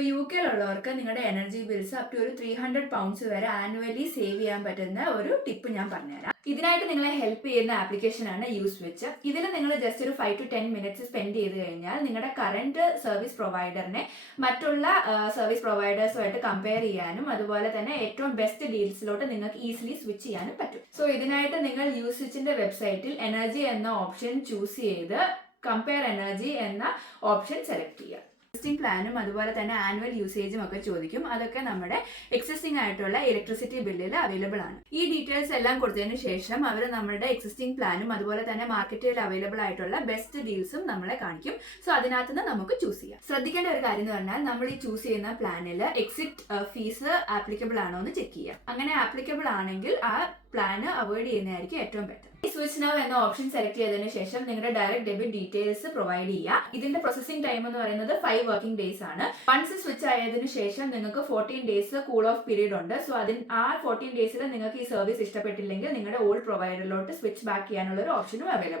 ഇപ്പോൾ UK-യിലുള്ളവർക്ക് നിങ്ങളുടെ energy bills up to ഒരു £300 വരെ ആനുവലി സേവ് ചെയ്യാൻ പറ്റുന്ന ഒരു ടിപ്പ് ഞാൻ പറഞ്ഞുതരാം. ഇതിനായിട്ട് നിങ്ങളെ ഹെൽപ്പ് ചെയ്യുന്ന ആപ്ലിക്കേഷനാണ് യൂസ്വിച്ച്. ഇതിൽ നിങ്ങൾ ജസ്റ്റ് ഒരു 5 to 10 minutes സ്പെൻഡ് ചെയ്ത് കഴിഞ്ഞാൽ നിങ്ങളുടെ കറന്റ് സർവീസ് പ്രൊവൈഡറിനെ മറ്റുള്ള സർവീസ് പ്രൊവൈഡേഴ്സുമായിട്ട് കമ്പയർ ചെയ്യാനും അതുപോലെ തന്നെ ഏറ്റവും ബെസ്റ്റ് ഡീൽസിലോട്ട് നിങ്ങൾക്ക് ഈസിലി സ്വിച്ച് ചെയ്യാനും പറ്റും. സോ ഇതിനായിട്ട് നിങ്ങൾ യൂസ്വിച്ചിന്റെ വെബ്സൈറ്റിൽ എനർജി എന്ന ഓപ്ഷൻ ചൂസ് ചെയ്ത് കമ്പയർ എനർജി എന്ന ഓപ്ഷൻ സെലക്ട് ചെയ്യുക. എക്സിസ്റ്റിംഗ് പ്ലാനും അതുപോലെ തന്നെ ആനുവൽ യൂസേജും ഒക്കെ ചോദിക്കും. അതൊക്കെ നമ്മുടെ എക്സിസ്റ്റിംഗ് ആയിട്ടുള്ള ഇലക്ട്രിസിറ്റി ബില്ലിൽ അവൈലബിൾ ആണ്. ഈ ഡീറ്റെയിൽസ് എല്ലാം കൊടുത്തതിന് ശേഷം അവർ നമ്മുടെ എക്സിസ്റ്റിംഗ് പ്ലാനും അതുപോലെ തന്നെ മാർക്കറ്റിൽ അവൈലബിൾ ആയിട്ടുള്ള ബെസ്റ്റ് ഡീൽസും നമ്മളെ കാണിക്കും. സോ അതിനകത്ത് നിന്ന് നമുക്ക് ചൂസ് ചെയ്യാം. ശ്രദ്ധിക്കേണ്ട ഒരു കാര്യം എന്ന് പറഞ്ഞാൽ നമ്മൾ ഈ ചൂസ് ചെയ്യുന്ന പ്ലാനിൽ എക്സിറ്റ് ഫീസ് ആപ്ലിക്കബിൾ ആണോ എന്ന് ചെക്ക് ചെയ്യാം. അങ്ങനെ ആപ്ലിക്കബിൾ ആണെങ്കിൽ ആ പ്ലാന് അവോയ്ഡ് ചെയ്യുന്നതായിരിക്കും ഏറ്റവും ബെറ്റർ. ഈ സ്വിച്ച് നൗ എന്ന ഓപ്ഷൻ സെലക്ട് ചെയ്തതിനു ശേഷം നിങ്ങളുടെ ഡയറക്റ്റ് ഡെബിറ്റ് ഡീറ്റെയിൽസ് പ്രൊവൈഡ് ചെയ്യുക. ഇതിന്റെ പ്രോസസിംഗ് ടൈം എന്ന് പറയുന്നത് 5 വർക്കിംഗ് ഡേയ്സ് ആണ്. വൺസ് സ്വിച്ച് ആയതിനു ശേഷം നിങ്ങൾക്ക് 14 ഡേയ്സ് കൂൾ ഓഫ് പീരീഡ് ഉണ്ട്. സോ ആ 14 ഡേയ്സിൽ നിങ്ങൾക്ക് ഈ സർവീസ് ഇഷ്ടപ്പെട്ടില്ലെങ്കിൽ നിങ്ങളുടെ ഓൾഡ് പ്രൊവൈഡറിലോട്ട് സ്വിച്ച് ബാക്ക് ചെയ്യാനുള്ള ഒരു ഓപ്ഷനും അവൈലബിൾ.